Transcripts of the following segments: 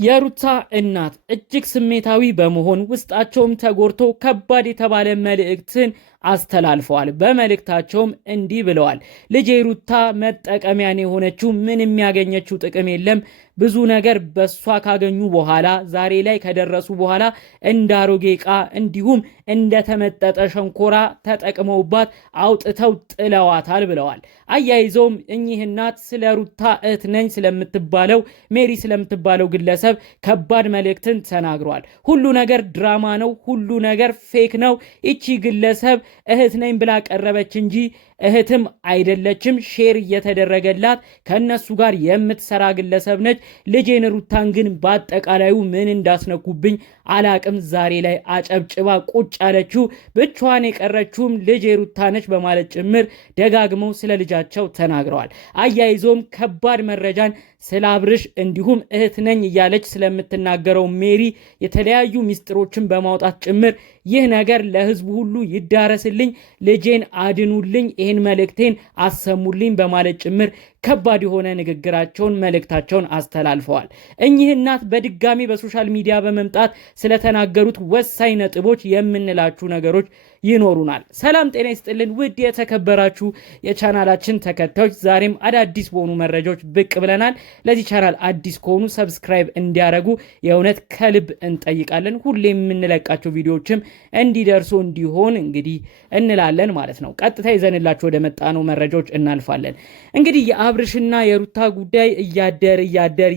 የሩታ እናት እጅግ ስሜታዊ በመሆን ውስጣቸውም ተጎድቶ ከባድ የተባለ መልእክትን አስተላልፈዋል። በመልእክታቸውም እንዲህ ብለዋል። ልጄ ሩታ መጠቀሚያን የሆነችው ምን የሚያገኘችው ጥቅም የለም። ብዙ ነገር በሷ ካገኙ በኋላ ዛሬ ላይ ከደረሱ በኋላ እንዳሮጌ ዕቃ እንዲሁም እንደተመጠጠ ሸንኮራ ተጠቅመውባት አውጥተው ጥለዋታል ብለዋል። አያይዘውም እኚህ እናት ስለ ሩታ እህት ነኝ ስለምትባለው ሜሪ ስለምትባለው ግለሰብ ከባድ መልእክትን ተናግረዋል። ሁሉ ነገር ድራማ ነው፣ ሁሉ ነገር ፌክ ነው። ይቺ ግለሰብ እህት ነኝ ብላ ቀረበች እንጂ እህትም አይደለችም። ሼር እየተደረገላት ከነሱ ጋር የምትሰራ ግለሰብ ነች። ልጄን ሩታን ግን በአጠቃላዩ ምን እንዳስነኩብኝ አላቅም። ዛሬ ላይ አጨብጭባ ቁጭ ያለችው ብቻዋን የቀረችውም ልጄ ሩታ ነች በማለት ጭምር ደጋግመው ስለ ልጃቸው ተናግረዋል። አያይዞም ከባድ መረጃን ስለ አብርሽ እንዲሁም እህት ነኝ እያለች ስለምትናገረው ሜሪ የተለያዩ ሚስጥሮችን በማውጣት ጭምር ይህ ነገር ለህዝቡ ሁሉ ይዳረስልኝ፣ ልጄን አድኑልኝ፣ ይህን መልእክቴን አሰሙልኝ በማለት ጭምር ከባድ የሆነ ንግግራቸውን መልእክታቸውን አስተላልፈዋል። እኚህ እናት በድጋሚ በሶሻል ሚዲያ በመምጣት ስለተናገሩት ወሳኝ ነጥቦች የምንላችሁ ነገሮች ይኖሩናል። ሰላም ጤና ይስጥልን ውድ የተከበራችሁ የቻናላችን ተከታዮች፣ ዛሬም አዳዲስ በሆኑ መረጃዎች ብቅ ብለናል። ለዚህ ቻናል አዲስ ከሆኑ ሰብስክራይብ እንዲያደርጉ የእውነት ከልብ እንጠይቃለን። ሁሌ የምንለቃቸው ቪዲዮዎችም እንዲደርሱ እንዲሆን እንግዲህ እንላለን ማለት ነው። ቀጥታ ይዘንላችሁ ወደ መጣነው መረጃዎች እናልፋለን። እንግዲህ የአብርሽና የሩታ ጉዳይ እያደር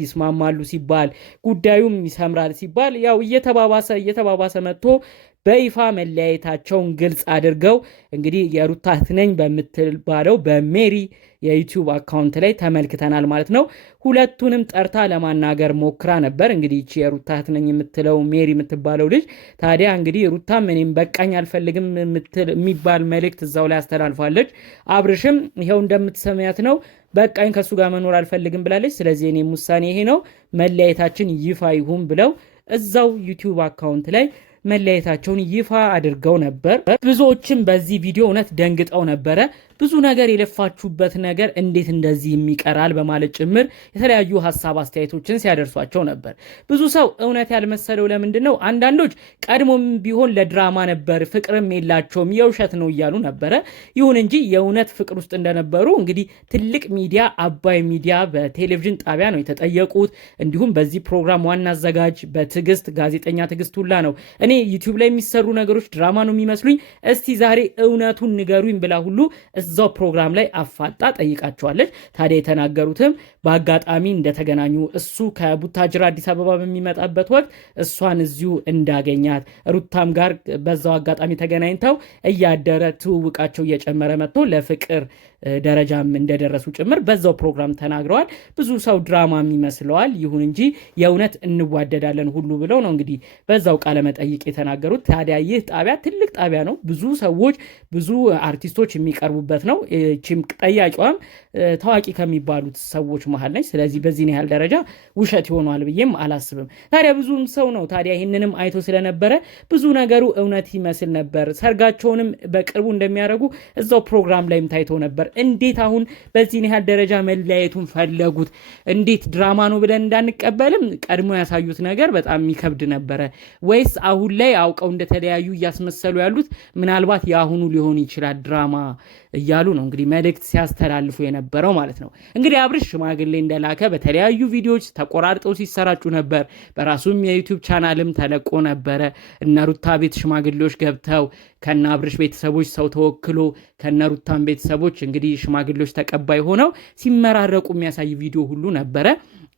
ይስማማሉ ሲባል ጉዳዩም ይሰምራል ሲባል ያው እየተባባሰ መጥቶ በይፋ መለያየታቸውን ግልጽ አድርገው እንግዲህ የሩታ እህት ነኝ በምትባለው በሜሪ የዩቲዩብ አካውንት ላይ ተመልክተናል ማለት ነው። ሁለቱንም ጠርታ ለማናገር ሞክራ ነበር። እንግዲህ እቺ የሩታ እህት ነኝ የምትለው ሜሪ የምትባለው ልጅ ታዲያ እንግዲህ ሩታ እኔም በቃኝ አልፈልግም የሚባል መልእክት እዛው ላይ አስተላልፋለች። አብርሽም ይኸው እንደምትሰማያት ነው፣ በቃኝ ከሱ ጋር መኖር አልፈልግም ብላለች። ስለዚህ እኔም ውሳኔ ይሄ ነው፣ መለያየታችን ይፋ ይሁን ብለው እዛው ዩቲዩብ አካውንት ላይ መለያየታቸውን ይፋ አድርገው ነበር። ብዙዎችም በዚህ ቪዲዮ እውነት ደንግጠው ነበረ። ብዙ ነገር የለፋችሁበት ነገር እንዴት እንደዚህ የሚቀራል በማለት ጭምር የተለያዩ ሀሳብ አስተያየቶችን ሲያደርሷቸው ነበር። ብዙ ሰው እውነት ያልመሰለው ለምንድን ነው? አንዳንዶች ቀድሞም ቢሆን ለድራማ ነበር፣ ፍቅርም የላቸውም የውሸት ነው እያሉ ነበረ። ይሁን እንጂ የእውነት ፍቅር ውስጥ እንደነበሩ እንግዲህ ትልቅ ሚዲያ አባይ ሚዲያ በቴሌቪዥን ጣቢያ ነው የተጠየቁት። እንዲሁም በዚህ ፕሮግራም ዋና አዘጋጅ በትዕግስት ጋዜጠኛ ትዕግስት ሁላ ነው እኔ ዩቲዩብ ላይ የሚሰሩ ነገሮች ድራማ ነው የሚመስሉኝ፣ እስቲ ዛሬ እውነቱን ንገሩኝ ብላ ሁሉ እዛው ፕሮግራም ላይ አፋጣ ጠይቃቸዋለች። ታዲያ የተናገሩትም በአጋጣሚ እንደተገናኙ እሱ ከቡታጅራ አዲስ አበባ በሚመጣበት ወቅት እሷን እዚሁ እንዳገኛት ሩታም ጋር በዛው አጋጣሚ ተገናኝተው እያደረ ትውውቃቸው እየጨመረ መጥቶ ለፍቅር ደረጃም እንደደረሱ ጭምር በዛው ፕሮግራም ተናግረዋል። ብዙ ሰው ድራማም ይመስለዋል። ይሁን እንጂ የእውነት እንዋደዳለን ሁሉ ብለው ነው እንግዲህ በዛው ቃለ መጠይቅ የተናገሩት። ታዲያ ይህ ጣቢያ ትልቅ ጣቢያ ነው። ብዙ ሰዎች ብዙ አርቲስቶች የሚቀርቡበት ነው። ቺም ጠያቂዋም ታዋቂ ከሚባሉት ሰዎች መሃል ነች። ስለዚህ በዚህ ያህል ደረጃ ውሸት ይሆናል ብዬም አላስብም። ታዲያ ብዙም ሰው ነው ታዲያ ይህንንም አይቶ ስለነበረ ብዙ ነገሩ እውነት ይመስል ነበር። ሰርጋቸውንም በቅርቡ እንደሚያደርጉ እዛው ፕሮግራም ላይም ታይቶ ነበር። እንዴት አሁን በዚህ ያህል ደረጃ መለያየቱን ፈለጉት? እንዴት ድራማ ነው ብለን እንዳንቀበልም ቀድሞ ያሳዩት ነገር በጣም የሚከብድ ነበረ። ወይስ አሁን ላይ አውቀው እንደተለያዩ እያስመሰሉ ያሉት ምናልባት የአሁኑ ሊሆን ይችላል ድራማ እያሉ ነው እንግዲህ መልእክት ሲያስተላልፉ የነበረው ማለት ነው። እንግዲህ አብርሽ ሽማግሌ እንደላከ በተለያዩ ቪዲዮዎች ተቆራርጠው ሲሰራጩ ነበር። በራሱም የዩቲዩብ ቻናልም ተለቆ ነበረ። እነ ሩታ ቤት ሽማግሌዎች ገብተው ከነ አብርሽ ቤተሰቦች ሰው ተወክሎ ከነ ሩታን ቤተሰቦች እንግዲህ ሽማግሌዎች ተቀባይ ሆነው ሲመራረቁ የሚያሳይ ቪዲዮ ሁሉ ነበረ።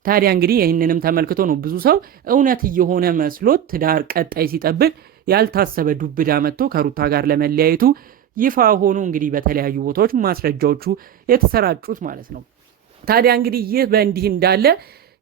ታዲያ እንግዲህ ይህንንም ተመልክቶ ነው ብዙ ሰው እውነት እየሆነ መስሎት ትዳር ቀጣይ ሲጠብቅ ያልታሰበ ዱብዳ መጥቶ ከሩታ ጋር ለመለያየቱ ይፋ ሆኖ እንግዲህ በተለያዩ ቦታዎች ማስረጃዎቹ የተሰራጩት ማለት ነው። ታዲያ እንግዲህ ይህ በእንዲህ እንዳለ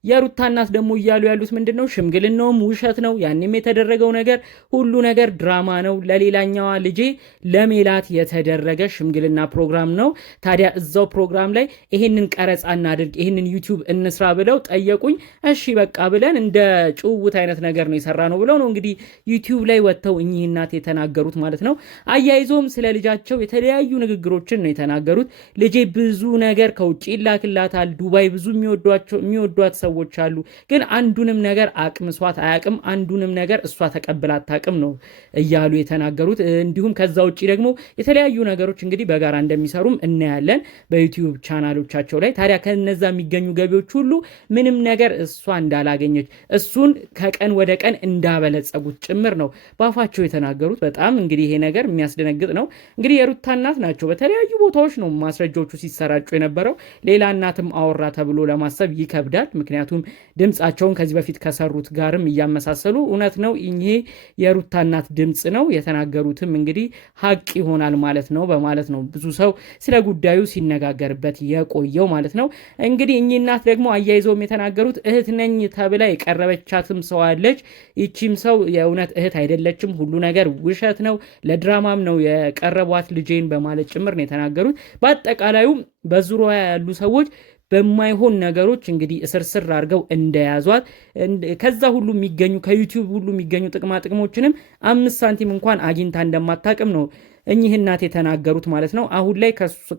የሩታ እናት ደግሞ እያሉ ያሉት ምንድነው? ሽምግልናውም ውሸት ነው፣ ያንም የተደረገው ነገር ሁሉ ነገር ድራማ ነው፣ ለሌላኛዋ ልጄ ለሜላት የተደረገ ሽምግልና ፕሮግራም ነው። ታዲያ እዛው ፕሮግራም ላይ ይሄንን ቀረጻ እናድርግ፣ ይሄንን ዩቲዩብ እንስራ ብለው ጠየቁኝ። እሺ በቃ ብለን እንደ ጭውውት አይነት ነገር ነው የሰራ ነው ብለው ነው እንግዲህ ዩቲዩብ ላይ ወጥተው እኚህ እናት የተናገሩት ማለት ነው። አያይዞም ስለ ልጃቸው የተለያዩ ንግግሮችን ነው የተናገሩት። ልጄ ብዙ ነገር ከውጭ ይላክላታል፣ ዱባይ ብዙ የሚወዷት ሰዎች አሉ። ግን አንዱንም ነገር አቅምሷት አያቅም፣ አንዱንም ነገር እሷ ተቀብላ አታቅም ነው እያሉ የተናገሩት። እንዲሁም ከዛ ውጭ ደግሞ የተለያዩ ነገሮች እንግዲህ በጋራ እንደሚሰሩም እናያለን በዩቲዩብ ቻናሎቻቸው ላይ። ታዲያ ከነዛ የሚገኙ ገቢዎች ሁሉ ምንም ነገር እሷ እንዳላገኘች እሱን ከቀን ወደ ቀን እንዳበለጸጉት ጭምር ነው በአፋቸው የተናገሩት። በጣም እንግዲህ ይሄ ነገር የሚያስደነግጥ ነው። እንግዲህ የሩታ እናት ናቸው። በተለያዩ ቦታዎች ነው ማስረጃዎቹ ሲሰራጩ የነበረው። ሌላ እናትም አወራ ተብሎ ለማሰብ ይከብዳል። ምክንያቱም ድምፃቸውን ከዚህ በፊት ከሰሩት ጋርም እያመሳሰሉ እውነት ነው ይሄ የሩታ እናት ድምፅ ነው የተናገሩትም እንግዲህ ሀቅ ይሆናል ማለት ነው በማለት ነው ብዙ ሰው ስለ ጉዳዩ ሲነጋገርበት የቆየው ማለት ነው። እንግዲህ እኚህ እናት ደግሞ አያይዘውም የተናገሩት እህት ነኝ ተብላ የቀረበቻትም ሰው አለች። ይቺም ሰው የእውነት እህት አይደለችም፣ ሁሉ ነገር ውሸት ነው፣ ለድራማም ነው የቀረቧት ልጄን በማለት ጭምር ነው የተናገሩት። በአጠቃላዩ በዙሪያ ያሉ ሰዎች በማይሆን ነገሮች እንግዲህ እስርስር አድርገው እንደያዟት ከዛ ሁሉ የሚገኙ ከዩቲዩብ ሁሉ የሚገኙ ጥቅማ ጥቅሞችንም 5 ሳንቲም እንኳን አግኝታ እንደማታቅም ነው እኚህ እናት የተናገሩት ማለት ነው። አሁን ላይ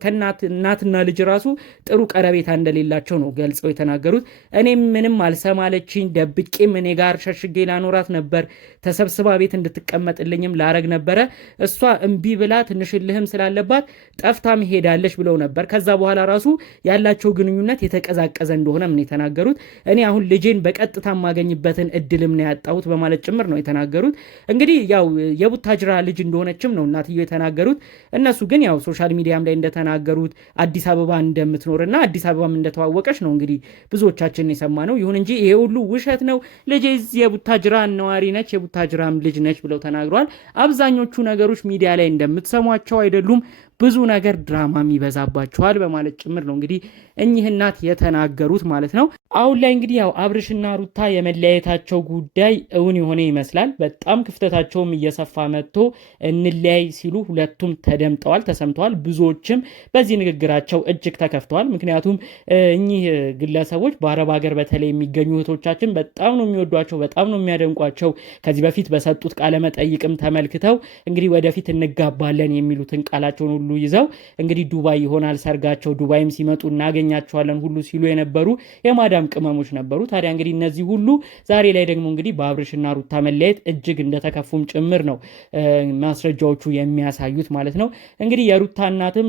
ከእናትና ልጅ ራሱ ጥሩ ቀረቤታ እንደሌላቸው ነው ገልጸው የተናገሩት። እኔም ምንም አልሰማለችኝ፣ ደብቄም እኔ ጋር ሸሽጌ ላኖራት ነበር፣ ተሰብስባ ቤት እንድትቀመጥልኝም ላረግ ነበረ። እሷ እምቢ ብላ ትንሽልህም ስላለባት ጠፍታም ሄዳለች ብለው ነበር። ከዛ በኋላ ራሱ ያላቸው ግንኙነት የተቀዛቀዘ እንደሆነ ምን የተናገሩት። እኔ አሁን ልጄን በቀጥታ የማገኝበትን እድልም ነው ያጣሁት በማለት ጭምር ነው የተናገሩት። እንግዲህ ያው የቡታጅራ ልጅ እንደሆነችም ነው እናትየው የተናገሩት። እነሱ ግን ያው ሶሻል ሚዲያም ላይ እንደተናገሩት አዲስ አበባ እንደምትኖርና አዲስ አበባም እንደተዋወቀች ነው እንግዲህ ብዙዎቻችን የሰማነው። ይሁን እንጂ ይሄ ሁሉ ውሸት ነው፣ ልጄ የቡታጅራ ነዋሪ ነች፣ የቡታጅራም ልጅ ነች ብለው ተናግረዋል። አብዛኞቹ ነገሮች ሚዲያ ላይ እንደምትሰሟቸው አይደሉም፣ ብዙ ነገር ድራማም ይበዛባቸዋል በማለት ጭምር ነው እንግዲህ እኚህ እናት የተናገሩት ማለት ነው። አሁን ላይ እንግዲህ ያው አብርሽና ሩታ የመለያየታቸው ጉዳይ እውን የሆነ ይመስላል። በጣም ክፍተታቸውም እየሰፋ መጥቶ እንለያይ ሲሉ ሁለቱም ተደምጠዋል፣ ተሰምተዋል። ብዙዎችም በዚህ ንግግራቸው እጅግ ተከፍተዋል። ምክንያቱም እኚህ ግለሰቦች በአረብ ሀገር በተለይ የሚገኙ እህቶቻችን በጣም ነው የሚወዷቸው፣ በጣም ነው የሚያደንቋቸው። ከዚህ በፊት በሰጡት ቃለመጠይቅም ተመልክተው እንግዲህ ወደፊት እንጋባለን የሚሉትን ቃላቸውን ሁሉ ይዘው እንግዲህ ዱባይ ይሆናል ሰርጋቸው፣ ዱባይም ሲመጡ እናገኛቸዋለን ሁሉ ሲሉ የነበሩ የማዳም ቅመሞች ነበሩ። ታዲያ እንግዲህ እነዚህ ሁሉ ዛሬ ላይ ደግሞ እንግዲህ በአብርሽና ሩታ መለያየት እጅግ እንደተከፉም ጭምር ነው ማስረጃዎቹ የሚያሳዩት ማለት ነው። እንግዲህ የሩታ እናትም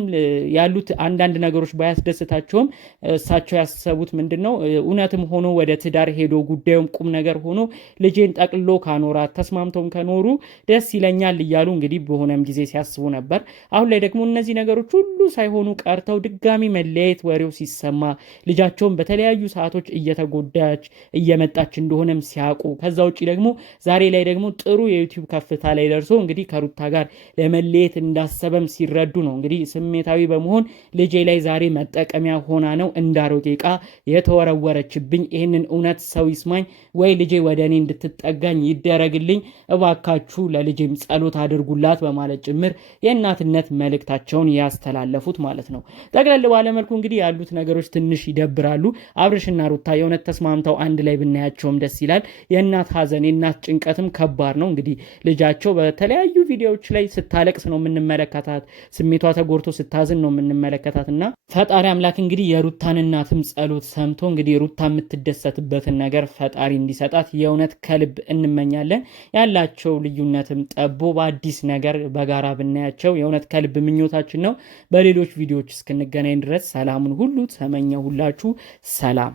ያሉት አንዳንድ ነገሮች ባያስደስታቸውም እሳቸው ያሰቡት ምንድን ነው እውነትም ሆኖ ወደ ትዳር ሄዶ ጉዳዩም ቁም ነገር ሆኖ ልጄን ጠቅሎ ካኖራት ተስማምተውም ከኖሩ ደስ ይለኛል እያሉ እንግዲህ በሆነም ጊዜ ሲያስቡ ነበር። አሁን ላይ ደግሞ እነዚህ ነገሮች ሁሉ ሳይሆኑ ቀርተው ድጋሚ መለያየት ወሬው ሲሰማ ልጃቸውን በተለያዩ ሰዓቶች እየተጎዳች እየመጣች እንደሆነም ሲያውቁ ከዛ ውጭ ደግሞ ዛሬ ላይ ደግሞ ጥሩ የዩቲዩብ ከፍታ ላይ ደርሶ እንግዲህ ከሩታ ጋር ለመለየት እንዳሰበም ሲረዱ ነው እንግዲህ ስሜታዊ በመሆን ልጄ ላይ ዛሬ መጠቀሚያ ሆና ነው እንዳሮጌ ዕቃ የተወረወረችብኝ፣ ይህንን እውነት ሰው ይስማኝ ወይ ልጄ ወደ እኔ እንድትጠጋኝ ይደረግልኝ፣ እባካችሁ ለልጄም ጸሎት አድርጉላት በማለት ጭምር የእናትነት መልእክታቸውን ያስተላለፉት ማለት ነው። ጠቅለል ባለመልኩ እንግዲህ ያሉት ነገሮች ትንሽ ይደብራሉ። አብርሽና ሩታ የእውነት ተስማምተው አንድ ላይ ብናያቸውም ደስ ይላል። የእናት ሀዘን የእናት ጭንቀትም ከባድ ነው። እንግዲህ ልጃቸው በተለያዩ ቪዲዮዎች ላይ ስታለቅስ ነው የምንመለከታት፣ ስሜቷ ተጎድቶ ስታዝን ነው የምንመለከታት እና ፈጣሪ አምላክ እንግዲህ የሩታን እናትም ጸሎት ሰምቶ እንግዲህ ሩታ የምትደሰትበትን ነገር ፈጣሪ እንዲሰጣት የእውነት ከልብ እንመኛለን። ያላቸው ልዩነትም ጠቦ በአዲስ ነገር በጋራ ብናያቸው የእውነት ከልብ ምኞታችን ነው። በሌሎች ቪዲዮዎች እስክንገናኝ ድረስ ሰላሙን ሁሉ ተመኘሁላችሁ። ሰላም።